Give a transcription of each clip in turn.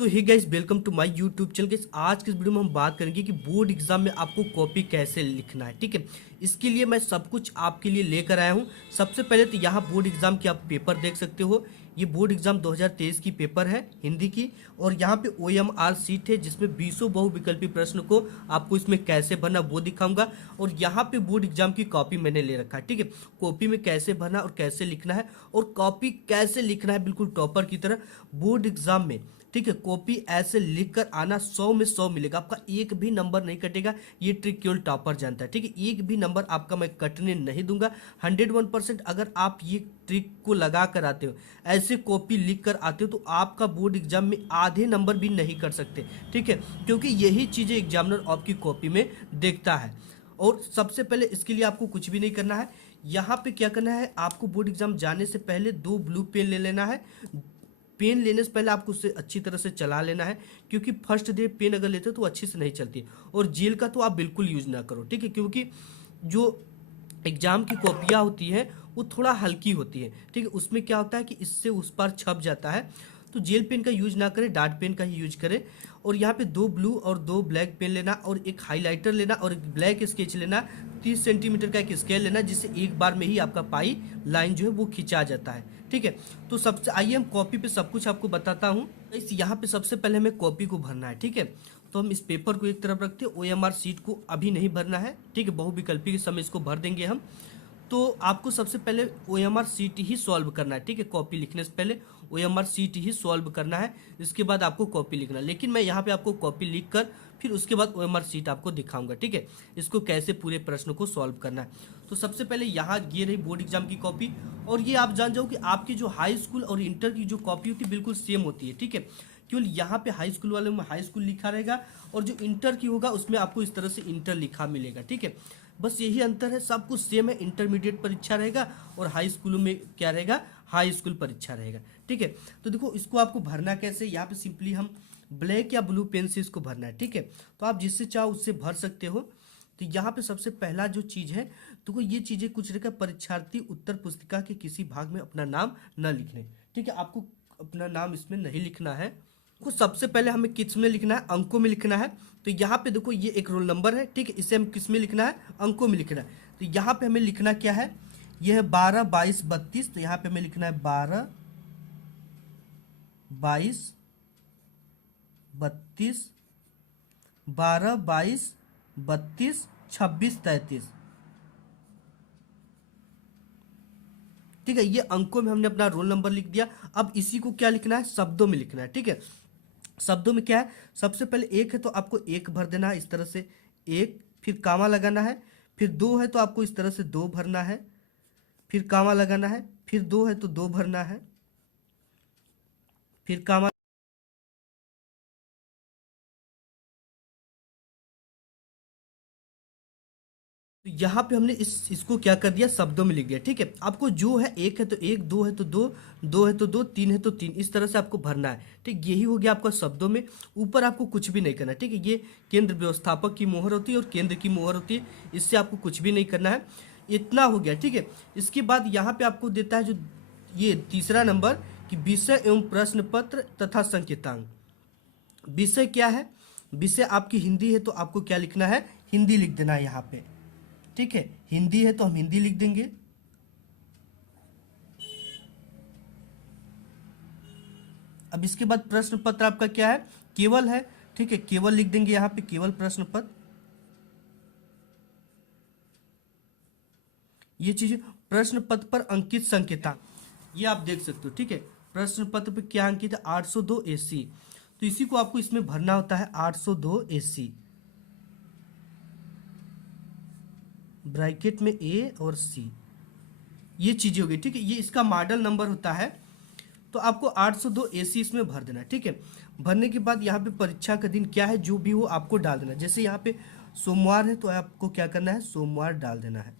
So hey guys, welcome to my YouTube channel. Guys, आज के इस वीडियो में हम बात करेंगे कि बोर्ड एग्जाम में आपको कॉपी कैसे लिखना है। ठीक है, इसके लिए मैं सब कुछ आपके लिए लेकर आया हूं। सबसे पहले तो यहाँ बोर्ड एग्जाम की आप पेपर देख सकते हो। ये बोर्ड एग्जाम 2023 की पेपर है हिंदी की, और यहाँ पे OMR सीट है जिसमें 20 बहुविकल्पी प्रश्न को आपको इसमें कैसे भरना वो दिखाऊंगा। और यहाँ पे बोर्ड एग्जाम की कॉपी मैंने ले रखा है। ठीक है, कॉपी में कैसे भरना और कैसे लिखना है, और कॉपी कैसे लिखना है बिल्कुल टॉपर की तरह बोर्ड एग्जाम में। ठीक है, कॉपी ऐसे लिख कर आना, 100 में 100 मिलेगा, आपका एक भी नंबर नहीं कटेगा। ये ट्रिक केवल टॉपर जानता है। ठीक है, एक भी नंबर आपका मैं कटने नहीं दूंगा। 101% अगर आप ये ट्रिक को लगा कर आते हो, ऐसे कॉपी लिख कर आते हो, तो आपका बोर्ड एग्जाम में आधे नंबर भी नहीं कर सकते। ठीक है, क्योंकि यही चीज़ें एग्जामिनर आपकी कॉपी में देखता है। और सबसे पहले इसके लिए आपको कुछ भी नहीं करना है। यहाँ पे क्या करना है, आपको बोर्ड एग्जाम जाने से पहले 2 ब्लू पेन ले लेना है। पेन लेने से पहले आपको उसे अच्छी तरह से चला लेना है, क्योंकि फर्स्ट डे पेन अगर लेते हो तो अच्छी से नहीं चलती। और जेल का तो आप बिल्कुल यूज ना करो। ठीक है, क्योंकि जो एग्जाम की कॉपियाँ होती हैं वो थोड़ा हल्की होती है। ठीक है, उसमें क्या होता है कि इससे उस पर छप जाता है। तो जेल पेन का यूज ना करें, डार्ट पेन का ही यूज करें। और यहाँ पे 2 ब्लू और 2 ब्लैक पेन लेना, और एक हाइलाइटर लेना, और एक ब्लैक स्केच लेना। 30 सेंटीमीटर का एक स्केल लेना, जिससे एक बार में ही आपका पाई लाइन जो है वो खिंचा जाता है। ठीक है, तो सबसे आइए हम कॉपी पे सब कुछ आपको बताता हूँ। इस यहाँ पे सबसे पहले हमें कॉपी को भरना है। ठीक है, तो हम इस पेपर को एक तरफ रखते हैं। OMR सीट को अभी नहीं भरना है। ठीक है, बहुविकल्पी के समय इसको भर देंगे हम। तो आपको सबसे पहले OMR सीट ही सॉल्व करना है। ठीक है, कॉपी लिखने से पहले OMR सीट ही सॉल्व करना है, इसके बाद आपको कॉपी लिखना है। लेकिन मैं यहाँ पे आपको कॉपी लिख कर फिर उसके बाद OMR सीट आपको दिखाऊंगा। ठीक है, इसको कैसे पूरे प्रश्न को सॉल्व करना है। तो सबसे पहले यहाँ ये रही बोर्ड एग्जाम की कॉपी। और ये आप जान जाओ कि आपकी जो हाई स्कूल और इंटर की जो कॉपी होती है बिल्कुल सेम होती है। ठीक है, केवल यहाँ पे हाई स्कूल वाले में हाई स्कूल लिखा रहेगा, और जो इंटर की होगा उसमें आपको इस तरह से इंटर लिखा मिलेगा। ठीक है, बस यही अंतर है, सब कुछ सेम है। इंटरमीडिएट परीक्षा रहेगा और हाई स्कूलों में क्या रहेगा, हाई स्कूल परीक्षा रहेगा। ठीक है, तो देखो इसको आपको भरना कैसे। यहाँ पे सिंपली हम ब्लैक या ब्लू पेन से इसको भरना है। ठीक है, तो आप जिससे चाहो उससे भर सकते हो। तो यहाँ पे सबसे पहला जो चीज़ है, तो ये चीज़ें कुछ रहेगा, परीक्षार्थी उत्तर पुस्तिका के किसी भाग में अपना नाम न लिखने। ठीक है, आपको अपना नाम इसमें नहीं लिखना है। को सबसे पहले हमें किस में लिखना है, अंकों में लिखना है। तो यहाँ पे देखो ये एक रोल नंबर है। ठीक है, इसे हम किस में लिखना है, अंकों में लिखना है। तो यहाँ पे हमें लिखना क्या है, यह है 12, 22, 32। तो यहाँ पे हमें लिखना है 12, 22, 32, 12, 22, 32, 26, 33। ठीक है, ये अंकों में हमने अपना रोल नंबर लिख दिया। अब इसी को क्या लिखना है, शब्दों में लिखना है। ठीक है, शब्दों में क्या है, सबसे पहले एक है तो आपको एक भर देना है इस तरह से, एक, फिर कामा लगाना है। फिर 2 है तो आपको इस तरह से 2 भरना है, फिर कामा लगाना है। फिर 2 है तो 2 भरना है, फिर कामा। तो यहाँ पे हमने इसको क्या कर दिया, शब्दों में लिख दिया। ठीक है, आपको जो है एक है तो एक, 2 है तो 2, 2 है तो 2, 3 है तो 3, इस तरह से आपको भरना है। ठीक, यही हो गया आपका शब्दों में। ऊपर आपको कुछ भी नहीं करना। ठीक है, ये केंद्र व्यवस्थापक की मोहर होती है और केंद्र की मोहर होती है, इससे आपको कुछ भी नहीं करना है। इतना हो गया। ठीक है, इसके बाद यहाँ पे आपको देता है जो ये तीसरा नंबर, कि विषय एवं प्रश्न पत्र तथा संकेतांक। विषय क्या है, विषय आपकी हिंदी है तो आपको क्या लिखना है, हिंदी लिख देना है यहाँ पे। ठीक है, हिंदी है तो हम हिंदी लिख देंगे। अब इसके बाद प्रश्न पत्र आपका क्या है, केवल है। ठीक है, केवल लिख देंगे यहाँ पे, केवल प्रश्न पत्र। ये चीज प्रश्न पत्र पर अंकित संकेतांक, ये आप देख सकते हो। ठीक है, प्रश्न पत्र पे क्या अंकित है, 802 AC। तो इसी को आपको इसमें भरना होता है, 802 AC, ब्रैकेट में A और C। ये चीजें हो गई। ठीक है, ये इसका मॉडल नंबर होता है। तो आपको 802 AC इसमें भर देना है। ठीक है, भरने के बाद यहाँ पे परीक्षा का दिन क्या है जो भी हो आपको डाल देना। जैसे यहाँ पे सोमवार है तो आपको क्या करना है, सोमवार डाल देना है।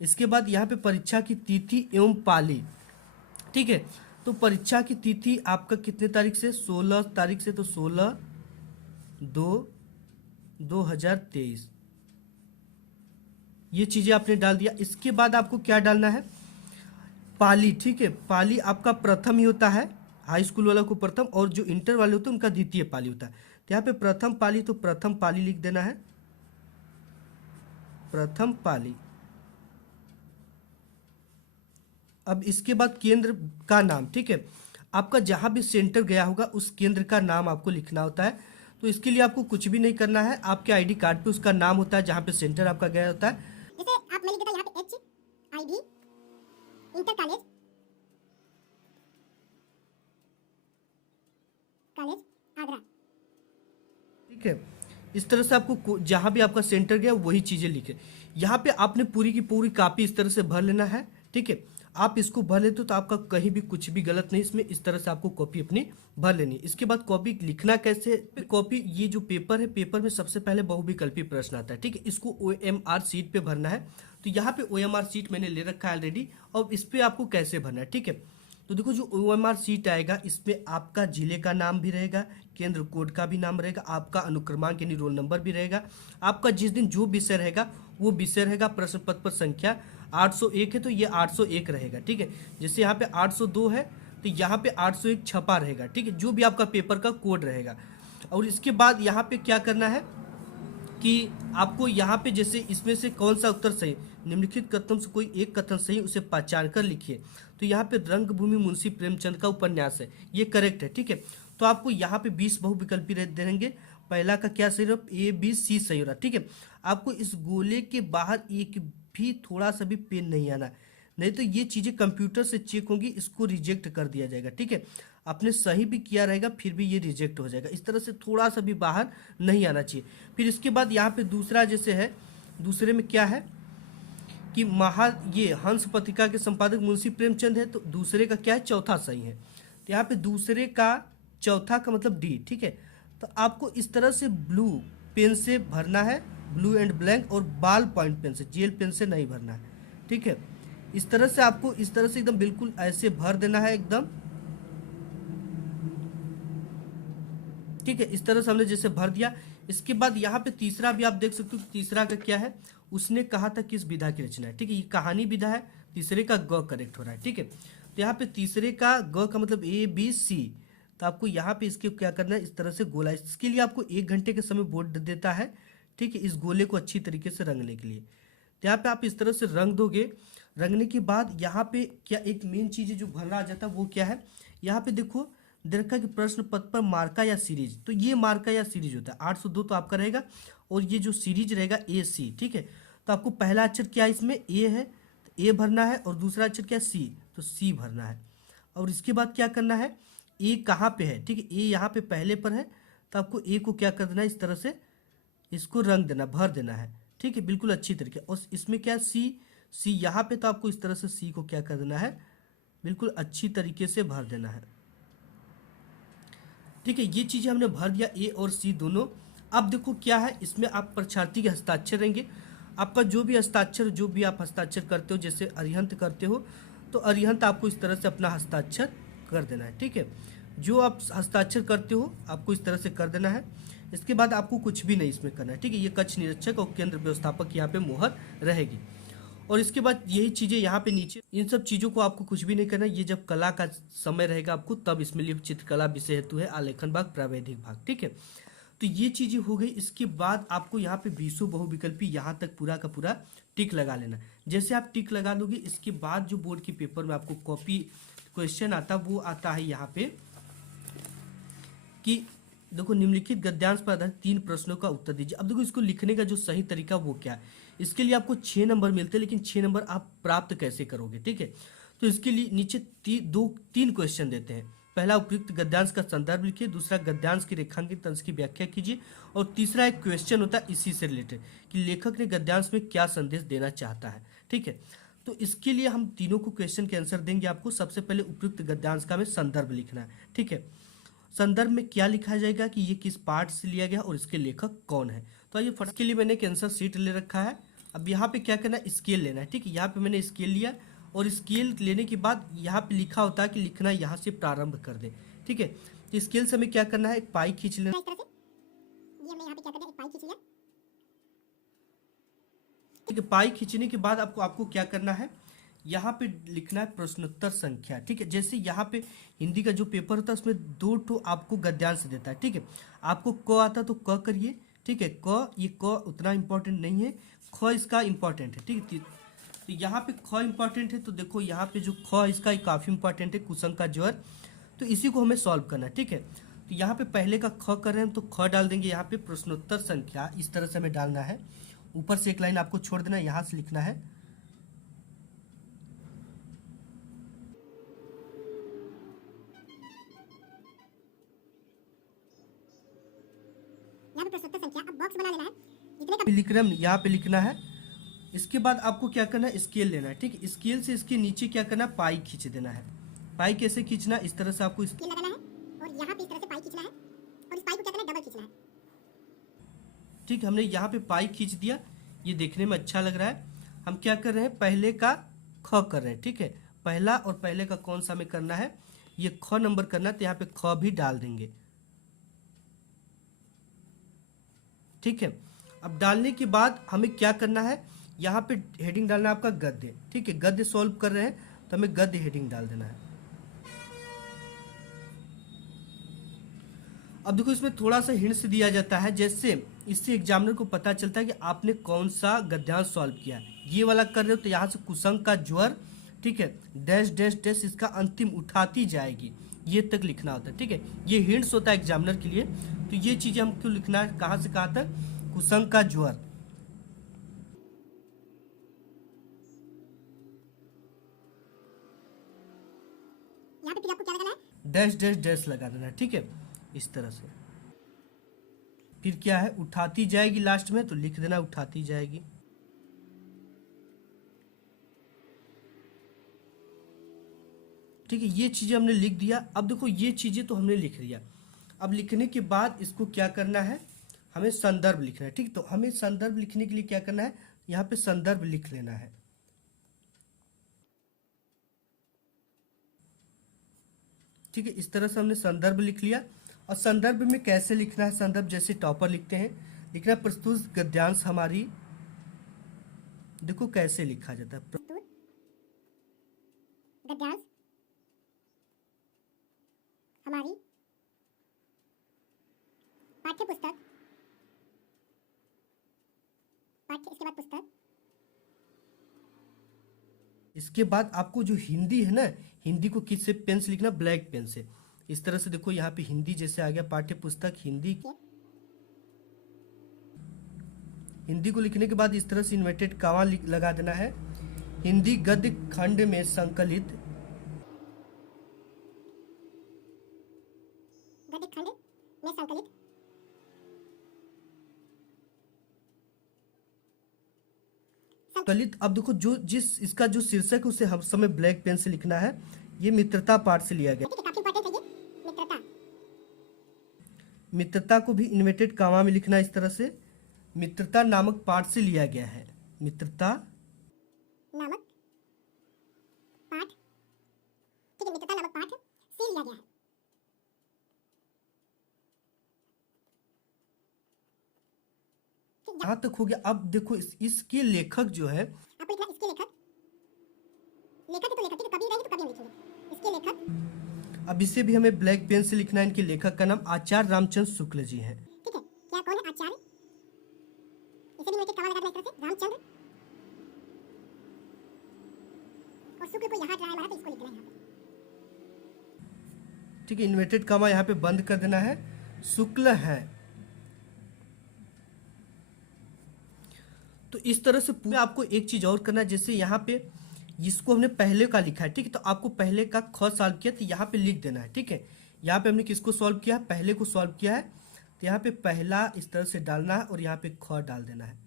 इसके बाद यहाँ पे परीक्षा की तिथि एवं पाली। ठीक है, तो परीक्षा की तिथि आपका कितने तारीख से, 16 तारीख से। तो 16/2/2023, ये चीजें आपने डाल दिया। इसके बाद आपको क्या डालना है, पाली, ठीक है, पाली आपका प्रथम ही होता है, हाई स्कूल वाला को प्रथम, और जो इंटर वाले होते हैं उनका द्वितीय पाली होता है। तो यहाँ पे प्रथम पाली, तो प्रथम पाली लिख देना है, प्रथम पाली। अब इसके बाद केंद्र का नाम, ठीक है, आपका जहां भी सेंटर गया होगा उस केंद्र का नाम आपको लिखना होता है। तो इसके लिए आपको कुछ भी नहीं करना है, आपके आईडी कार्ड पे उसका नाम होता है जहां पे सेंटर आपका गया होता है। जैसे आप मैं लिख देता यहाँ पे HID इंटर कॉलेज आगरा, ठीक है, इस तरह से आपको जहां भी आपका सेंटर गया वही चीजें लिखे। यहाँ पे आपने पूरी की पूरी कॉपी इस तरह से भर लेना है, ठीक है। आप इसको भर लेते हो तो आपका कहीं भी कुछ भी गलत नहीं, इसमें इस तरह से आपको कॉपी अपनी भर लेनी है। इसके बाद कॉपी लिखना कैसे, कॉपी ये जो पेपर है, पेपर में सबसे पहले बहुविकल्पी प्रश्न आता है, ठीक है, इसको OMR शीट पे भरना है। तो यहाँ पे OMR शीट मैंने ले रखा है ऑलरेडी, और इस पे आपको कैसे भरना है, ठीक है। तो देखो जो OMR शीट आएगा इसमें आपका जिले का नाम भी रहेगा, केंद्र कोड का भी नाम रहेगा, आपका अनुक्रमांक यानी रोल नंबर भी रहेगा, आपका जिस दिन जो विषय रहेगा वो विषय रहेगा, प्रश्न पत्र पर संख्या 801 है तो ये 801 रहेगा, ठीक है। जैसे यहाँ पे 802 है तो यहाँ पे 801 छपा रहेगा, ठीक है, जो भी आपका पेपर का कोड रहेगा। और इसके बाद यहाँ पे क्या करना है कि आपको यहाँ पे जैसे इसमें से कौन सा उत्तर सही, निम्नलिखित कथनों से कोई एक कथन सही उसे पहचान कर लिखिए। तो यहाँ पे रंगभूमि मुंशी प्रेमचंद का उपन्यास है, ये करेक्ट है, ठीक है। तो आपको यहाँ पे 20 बहुविकल्पी देंगे, पहला का क्या सही रहा, ABC सही हो रहा, ठीक है। आपको इस गोले के बाहर एक भी थोड़ा सा भी पेन नहीं आना, नहीं तो ये चीजें कंप्यूटर से चेक होंगी, इसको रिजेक्ट कर दिया जाएगा, ठीक है। आपने सही भी किया रहेगा फिर भी ये रिजेक्ट हो जाएगा, इस तरह से थोड़ा सा भी बाहर नहीं आना चाहिए। फिर इसके बाद यहाँ पे दूसरा जैसे है, दूसरे में क्या है कि ये हंस पत्रिका के संपादक मुंशी प्रेमचंद है, तो दूसरे का क्या है, चौथा सही है। तो यहाँ पे दूसरे का चौथा का मतलब D, ठीक है। तो आपको इस तरह से ब्लू पेन से भरना है, ब्लू एंड ब्लैंक, और बॉल पॉइंट पेन से, जेल पेन से नहीं भरना है, ठीक है। इस तरह से आपको इस तरह से एकदम बिल्कुल ऐसे भर देना है एकदम, ठीक है। इस तरह से हमने जैसे भर दिया। इसके बाद यहाँ पे तीसरा भी आप देख सकते हो, तीसरा का क्या है, उसने कहा था किस विधा की रचना है, ठीक है, ये कहानी विधा है, तीसरे का ग करेक्ट हो रहा है, ठीक है। तो यहाँ पे तीसरे का ग का मतलब ABC, तो आपको यहाँ पे इसके क्या करना है, इस तरह से गोला, इसके लिए आपको 1 घंटे के समय बोर्ड देता है, ठीक है, इस गोले को अच्छी तरीके से रंगने के लिए। तो यहाँ पे आप इस तरह से रंग दोगे, रंगने के बाद यहाँ पे क्या एक मेन चीज़ जो भरना आ जाता है वो क्या है, यहाँ पे देखो दरका के प्रश्न पत्र पर मार्का या सीरीज, तो ये मार्का या सीरीज होता है, 802 तो आपका रहेगा, और ये जो सीरीज रहेगा AC, ठीक है। तो आपको पहला अक्षर क्या है इसमें, A है, तो A भरना है, और दूसरा अक्षर क्या है C, तो C भरना है। और इसके बाद क्या करना है, A कहाँ पे है, ठीक है, A यहाँ पे पहले पर है, तो आपको A को क्या कर देना है, इस तरह से इसको रंग देना, भर देना है, ठीक है, बिल्कुल अच्छी तरीके। और इसमें क्या है C यहाँ पे, तो आपको इस तरह से C को क्या कर देना है, बिल्कुल अच्छी तरीके से भर देना है, ठीक है। ये चीज़ें हमने भर दिया, A और C दोनों। अब देखो क्या है, इसमें आप परीक्षार्थी के हस्ताक्षर रहेंगे, आपका जो भी हस्ताक्षर, जो भी आप हस्ताक्षर करते हो, जैसे अरिहंत करते हो तो अरिहंत आपको इस तरह से अपना हस्ताक्षर कर देना है, ठीक है। जो आप हस्ताक्षर करते हो आपको इस तरह से कर देना है। इसके बाद आपको कुछ भी नहीं इसमें करना है, ठीक है। ये कक्ष निरीक्षक और केंद्र व्यवस्थापक यहाँ पे मोहर रहेगी। और इसके बाद यही चीज़ें यहाँ पे नीचे, इन सब चीज़ों को आपको कुछ भी नहीं करना, ये जब कला का समय रहेगा आपको तब इसमें लिए चित्रकला विषय हेतु है, आलेखन भाग, प्रावैधिक भाग, ठीक है। तो ये चीज़ें हो गई। इसके बाद आपको यहाँ पे 20 बहुविकल्पी यहाँ तक पूरा का पूरा टिक लगा लेना। जैसे आप टिक लगा लोगे इसके बाद जो बोर्ड के पेपर में आपको कॉपी क्वेश्चन आता वो आता है यहाँ पे कि देखो निम्नलिखित गद्यांश पर आधारित 3 प्रश्नों का उत्तर दीजिए। अब देखो इसको लिखने का जो सही तरीका वो क्या है, इसके लिए आपको 6 नंबर मिलते हैं, लेकिन 6 नंबर आप प्राप्त कैसे करोगे, ठीक है। तो इसके लिए नीचे 3 क्वेश्चन देते हैं। पहला उपयुक्त गद्यांश का संदर्भ लिखिए, दूसरा गद्यांश की रेखांकित अंश की व्याख्या कीजिए, और तीसरा एक क्वेश्चन होता है इसी से रिलेटेड कि लेखक ने गद्यांश में क्या संदेश देना चाहता है, ठीक है। तो इसके लिए हम तीनों को क्वेश्चन के आंसर देंगे आपको। सबसे पहले उपयुक्त गद्यांश का हमें संदर्भ लिखना है, ठीक है। संदर्भ में क्या लिखा जाएगा कि ये किस पाठ से लिया गया और इसके लेखक कौन है। तो आइए फर्स्ट के लिए मैंने एक आंसर शीट ले रखा है। अब यहाँ पे क्या करना है, स्केल लेना है, ठीक है। यहाँ पे मैंने स्केल लिया, और स्केल लेने के बाद यहाँ पे लिखा होता है कि लिखना यहाँ से प्रारंभ कर दे, ठीक है। तो स्केल से हमें क्या करना है, एक पाई खींच लेना, इस तरह से ये हमने यहाँ पे क्या करना है, एक पाई खींच लिया, ठीक है। पाई खींचने के बाद आपको क्या करना है यहाँ पे लिखना है प्रश्नोत्तर संख्या, ठीक है। जैसे यहाँ पे हिंदी का जो पेपर होता है उसमें 2 ठो आपको गद्यांश देता है, ठीक है। आपको क आता तो क करिए, ठीक है। ये क उतना इम्पोर्टेंट नहीं है, ख इसका इम्पोर्टेंट है, ठीक है। तो यहाँ पे ख इम्पोर्टेंट है, तो देखो यहाँ पे जो ख इसका काफ़ी इम्पोर्टेंट है, कुसंग का ज्वर। तो इसी को हमें सॉल्व करना है, ठीक है। तो यहाँ पे पहले का ख कर रहे हैं तो ख डाल देंगे, यहाँ पे प्रश्नोत्तर संख्या इस तरह से हमें डालना है। ऊपर से एक लाइन आपको छोड़ देना है, यहाँ से लिखना है। यहाँ पे प्रश्नोत्तर संख्या, अब बॉक्स बना लेना है जितने का लिख रहे हैं यहाँ पे लिखना है। इसके बाद आपको क्या करना है, स्केल लेना है, ठीक है। स्केल से इसके नीचे क्या करना है, पाई खींच देना है। पाई कैसे खींचना, इस तरह से आपको स्केल लगाना है और यहाँ पे इस तरह से पाई खींचना है और इस पाई को क्या करना है, डबल खींचना है। ठीक, हमने यहाँ पे पाई खींच दिया, ये देखने में अच्छा लग रहा है। हम क्या कर रहे हैं, पहले का ख कर रहे हैं, ठीक है। पहला और पहले का कौन सा हमें करना है, ये ख नंबर करना है, तो यहाँ पे ख भी डाल देंगे, ठीक है। अब डालने के बाद हमें क्या करना है, यहाँ पे हेडिंग डालना है आपका गद्य, ठीक है। गद्य सॉल्व कर रहे हैं तो हमें गद्य हेडिंग डाल देना है। अब देखो इसमें थोड़ा सा हिंट्स दिया जाता है, जैसे इससे एग्जामिनर को पता चलता है कि आपने कौन सा गद्यांश सॉल्व किया है। ये वाला कर रहे हो तो यहाँ से कुसंग का ज्वर, ठीक है, डैश डैश डैश इसका अंतिम उठाती जाएगी, ये तक लिखना होता है, ठीक है। ये हिंट्स होता है एग्जामिनर के लिए। तो ये चीजें हमको लिखना है, कहाँ से कहाँ तक, कुसंग का ज्वर। यहाँ पे फिर आपको क्या लगाना है, डैश डैश डैश लगा देना है, ठीक है, इस तरह से। फिर क्या है, उठाती जाएगी लास्ट में, तो लिख देना उठाती जाएगी। ठीक है, ये चीजें हमने लिख दिया। अब देखो ये चीजें तो हमने लिख दिया। अब लिखने के बाद इसको क्या करना है, हमें संदर्भ लिखना है, ठीक। तो हमें संदर्भ लिखने के लिए क्या करना है, यहाँ पे संदर्भ लिख लेना है, ठीक है। इस तरह से हमने संदर्भ लिख लिया। और संदर्भ में कैसे लिखना है, संदर्भ जैसे टॉपर लिखते हैं, लिखना है प्रस्तुत गद्यांश हमारी, देखो कैसे लिखा जाता है, प्रस्तुत गद्यांश हमारी पाठ्य पुस्तक, पाठ्य इसके बाद पुस्तक। इसके बाद आपको जो हिंदी है ना, हिंदी को किससे पेन से लिखना, ब्लैक पेन से। इस तरह से देखो यहाँ पे हिंदी जैसे आ गया, पाठ्य पुस्तक हिंदी। हिंदी को लिखने के बाद इस तरह से इन्वर्टेड कॉमा लगा देना है, हिंदी गद्य खंड में संकलित, गद्य खंड में संकलित संकलित। अब देखो जो इसका जो शीर्षक है उसे हम समय ब्लैक पेन से लिखना है। ये मित्रता पाठ से लिया गया, ठीक है, काफी इंपॉर्टेंट है ये मित्रता। मित्रता को भी इन्वर्टेड कॉमा में लिखना है इस तरह से। मित्रता नामक पाठ से लिया गया है, मित्रता नामक पाठ, ठीक है, मित्रता नामक पाठ से लिया गया है। यहाँ तक हो गया। अब देखो इसके लेखक जो है, आपको लिखना इसके लेखक, लेखक है तो लेखक, ठीक है, कभी रहेंगे तो कभी हम लिखेंगे इसके लेखक। अब इसे भी हमें ब्लैक पेन से लिखना है। इनके लेखक का नाम आचार्य रामचंद्र शुक्ल जी हैं, ठीक है। क्या कौन है, आचार्य, इसे भी इन्वर्टेड कॉमा लगा देना इस तरह से, रामचंद्र। और शुक्ल को यहाँ हटा है हमारा, तो इसको लिखना है यहाँ पे, ठीक है। इन्वर्टेड कॉमा यहाँ पे बंद कर देना है, शुक्ल है। तो इस तरह से पूरा आपको एक चीज और करना है, जैसे यहाँ पे इसको हमने पहले का लिखा है, ठीक है। तो आपको पहले का ख सॉल्व किया तो यहाँ पे लिख देना है, ठीक है। यहाँ पे हमने किसको सॉल्व किया, पहले को सॉल्व किया है, तो यहाँ पे पहला इस तरह से डालना है और यहाँ पे ख डाल देना है,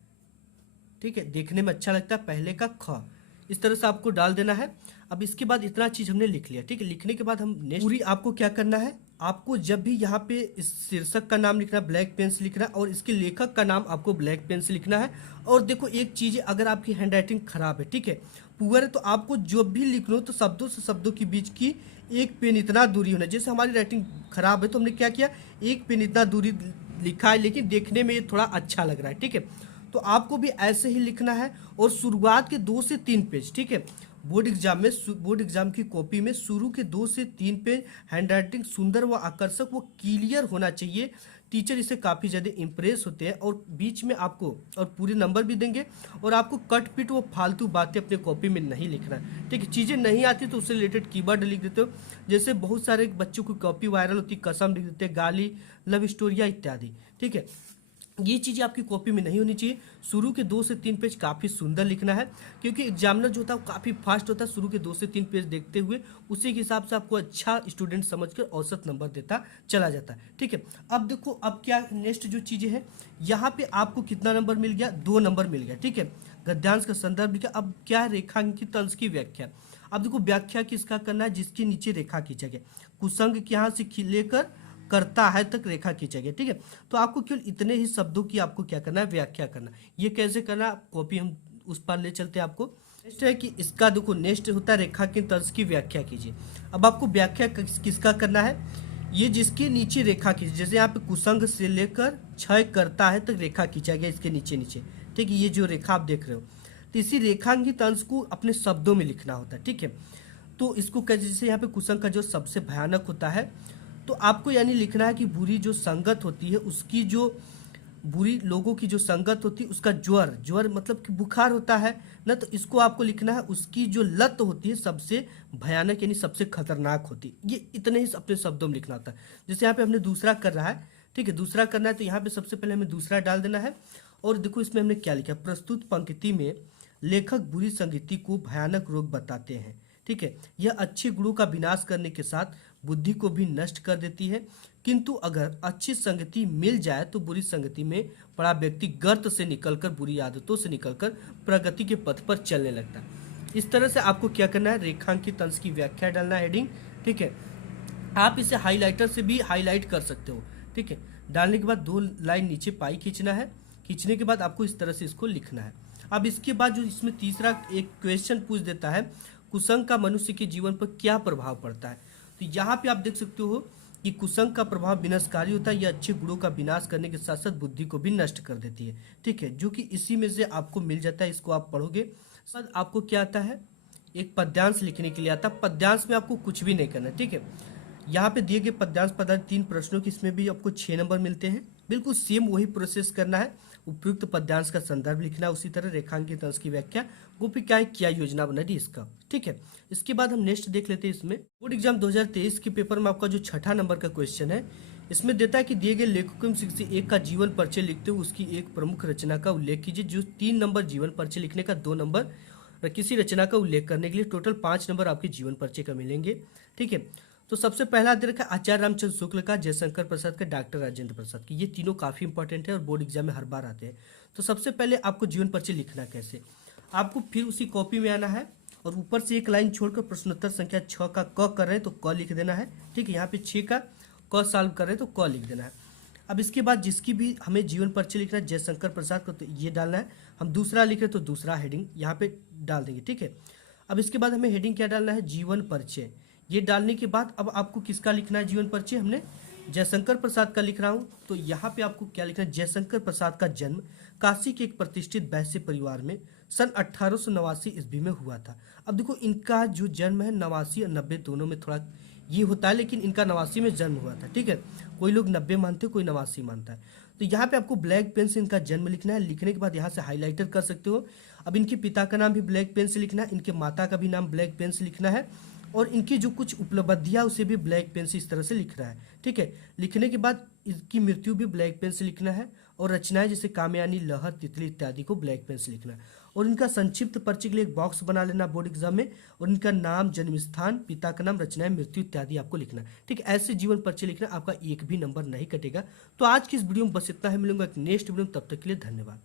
ठीक है। देखने में अच्छा लगता है, पहले का ख इस तरह से आपको डाल देना है। अब इसके बाद इतना चीज हमने लिख लिया, ठीक है। लिखने के बाद हम नेक्स्ट पूरी आपको क्या करना है, आपको जब भी यहाँ पे इस शीर्षक का नाम लिखना है ब्लैक पेन से लिखना है और इसके लेखक का नाम आपको ब्लैक पेन से लिखना है। और देखो एक चीज, अगर आपकी हैंडराइटिंग खराब है, ठीक है, पुअर है, तो आपको जो भी लिखना हो तो शब्दों से शब्दों के बीच की एक पेन इतना दूरी होना। जैसे हमारी राइटिंग खराब है तो हमने क्या किया, एक पेन इतना दूरी लिखा है, लेकिन देखने में ये थोड़ा अच्छा लग रहा है, ठीक है। तो आपको भी ऐसे ही लिखना है और शुरुआत के 2 से 3 पेज, ठीक है, बोर्ड एग्जाम की कॉपी में शुरू के 2 से 3 पेज हैंडराइटिंग सुंदर व आकर्षक व क्लियर होना चाहिए। टीचर इसे काफ़ी ज़्यादा इम्प्रेस होते हैं और बीच में आपको और पूरे नंबर भी देंगे। और आपको कट पिट वो फालतू बातें अपने कॉपी में नहीं लिखना है, ठीक है। चीज़ें नहीं आती तो उससे रिलेटेड कीवर्ड लिख देते हो, जैसे बहुत सारे बच्चों की कॉपी वायरल होती है, कसम लिख देते हैं, गाली, लव स्टोरिया इत्यादि, ठीक है। ये चीज़ें आपकी कॉपी में नहीं होनी चाहिए। शुरू के 2 से 3 पेज काफ़ी सुंदर लिखना है, क्योंकि एग्जामिनर जो होता है वो काफ़ी फास्ट होता है। शुरू के 2 से 3 पेज देखते हुए उसी के हिसाब से आपको अच्छा स्टूडेंट समझकर औसत नंबर देता चला जाता है, ठीक है। अब देखो, अब क्या नेक्स्ट जो चीज़ें हैं, यहाँ पे आपको कितना नंबर मिल गया, 2 नंबर मिल गया, ठीक है। गद्यांश का संदर्भ लिखा। अब क्या है, रेखांकित अंश की व्याख्या। अब देखो, व्याख्या किसका करना है, जिसके नीचे रेखा खींचा गया। कुसंग के यहाँ से लेकर करता है तक रेखा खींचा गया, ठीक है। तो आपको केवल इतने ही शब्दों की आपको क्या करना है, व्याख्या करना। ये कैसे करना, कॉपी हम उस पर ले चलते हैं आपको। नेक्स्ट है कि इसका देखो, नेक्स्ट होता है रेखांकित अंश की व्याख्या कीजिए। अब आपको व्याख्या किसका करना है, ये जिसके नीचे रेखा खींचे, जैसे यहाँ पे कुसंग से लेकर क्षय करता है तक रेखा खींचा गया, इसके नीचे नीचे, ठीक है। ये जो रेखा आप देख रहे हो, तो इसी रेखांकित अंश को अपने शब्दों में लिखना होता है, ठीक है। तो इसको कैसे, जैसे यहाँ पे कुसंग का जो सबसे भयानक होता है, तो आपको यानी लिखना है कि बुरी जो संगत होती है, उसकी जो बुरी लोगों की जो संगत होती है, उसका ज्वर मतलब कि बुखार होता है ना, तो इसको आपको लिखना है उसकी जो लत होती है सबसे भयानक यानी सबसे खतरनाक होती है। ये इतने ही अपने शब्दों में लिखना होता है। जैसे यहाँ पे हमने दूसरा कर रहा है, ठीक है, दूसरा करना है, तो यहाँ पे सबसे पहले हमें दूसरा डाल देना है। और देखो इसमें हमने क्या लिखा, प्रस्तुत पंक्ति में लेखक बुरी संगति को भयानक रोग बताते हैं, ठीक है। यह अच्छे गुणों का विनाश करने के साथ बुद्धि को भी नष्ट कर देती है, किंतु अगर अच्छी संगति मिल जाए तो बुरी संगति में पड़ा व्यक्ति गर्त से निकलकर, बुरी आदतों से निकलकर प्रगति के पथ पर चलने लगता है। इस तरह से आपको क्या करना है, रेखांकित अंश की व्याख्या डालना है, हेडिंग, ठीक है। आप इसे हाईलाइटर से भी हाईलाइट कर सकते हो, ठीक है। डालने के बाद 2 लाइन नीचे पाई खींचना है। खींचने के बाद आपको इस तरह से इसको लिखना है। अब इसके बाद जो इसमें तीसरा एक क्वेश्चन पूछ देता है, कुसंग का मनुष्य के जीवन पर क्या प्रभाव पड़ता है। तो यहाँ पे आप देख सकते हो कि कुसंग का प्रभाव विनाशकारी होता है। यह अच्छे गुणों का विनाश करने के साथ साथ बुद्धि को भी नष्ट कर देती है, ठीक है, जो कि इसी में से आपको मिल जाता है। इसको आप पढ़ोगे, सर आपको क्या आता है, एक पद्यांश लिखने के लिए आता है। पद्यांश में आपको कुछ भी नहीं करना, ठीक है। यहाँ पे दिए गए पद्यांश पदार्थ 3 प्रश्नों की, इसमें भी आपको 6 नंबर मिलते हैं। बिल्कुल सेम वही प्रोसेस करना है। उपयुक्त पद्यांश का संदर्भ लिखना है, उसी तरह रेखांकित अंश की व्याख्या, गोपी क्या योजना बना दी इसका, ठीक है। इसके बाद हम नेक्स्ट देख लेते हैं। इसमें बोर्ड एग्जाम 2023 के पेपर में आपका जो 6ठा नंबर का क्वेश्चन है, इसमें देता है कि दिए गए लेखकों में से एक का जीवन परिचय लिखते हुए उसकी एक प्रमुख रचना का उल्लेख कीजिए। जो 3 नंबर जीवन परिचय लिखने का, 2 नंबर किसी रचना का उल्लेख करने के लिए, टोटल 5 नंबर आपके जीवन परिचय का मिलेंगे, ठीक है। तो सबसे पहला दे रखा है आचार्य रामचंद्र शुक्ल का, जयशंकर प्रसाद का, डॉक्टर राजेंद्र प्रसाद की। ये तीनों काफ़ी इंपॉर्टेंट है और बोर्ड एग्जाम में हर बार आते हैं। तो सबसे पहले आपको जीवन परिचय लिखना कैसे, आपको फिर उसी कॉपी में आना है और ऊपर से एक लाइन छोड़कर प्रश्नोत्तर संख्या 6 का क कर रहे हैं तो क लिख देना है, ठीक है। यहाँ पे 6 का क सॉल्व कर रहे हैं तो क लिख देना है। अब इसके बाद जिसकी भी हमें जीवन परिचय लिखना है, जयशंकर प्रसाद को, तो ये डालना है। हम दूसरा लिख रहे हैं तो दूसरा हेडिंग यहाँ पे डाल देंगे, ठीक है। अब इसके बाद हमें हेडिंग क्या डालना है, जीवन परिचय। ये डालने के बाद अब आपको किसका लिखना है जीवन परिचय, हमने जयशंकर प्रसाद का लिख रहा हूँ, तो यहाँ पे आपको क्या लिखना है, जयशंकर प्रसाद का जन्म काशी के एक प्रतिष्ठित वैश्य परिवार में सन 1889 ईस्वी में हुआ था। अब देखो इनका जो जन्म है 89 और 90 दोनों में थोड़ा ये होता है, लेकिन इनका 89 में जन्म हुआ था, ठीक है। कोई लोग 90 मानते कोई 89 मानता है। तो यहाँ पे आपको ब्लैक पेन से इनका जन्म लिखना है। लिखने के बाद यहाँ से हाईलाइटर कर सकते हो। अब इनके पिता का नाम भी ब्लैक पेन से लिखना है, इनके माता का भी नाम ब्लैक पेन से लिखना है, और इनकी जो कुछ उपलब्धियां उसे भी ब्लैक पेन से इस तरह से लिखना है, ठीक है। लिखने के बाद इसकी मृत्यु भी ब्लैक पेन से लिखना है, और रचनाएं जैसे कामयानी, लहर, तितली इत्यादि को ब्लैक पेन से लिखना है। और इनका संक्षिप्त परिचय के लिए एक बॉक्स बना लेना बोर्ड एग्जाम में, और इनका नाम, जन्म स्थान, पिता का नाम, रचनाएं, मृत्यु इत्यादि आपको लिखना है, ठीक है। ऐसे जीवन परिचय लिखना, आपका एक भी नंबर नहीं कटेगा। तो आज की इस वीडियो में बस इतना है, मिलूंगा एक नेक्स्ट वीडियो में, तब तक के लिए धन्यवाद।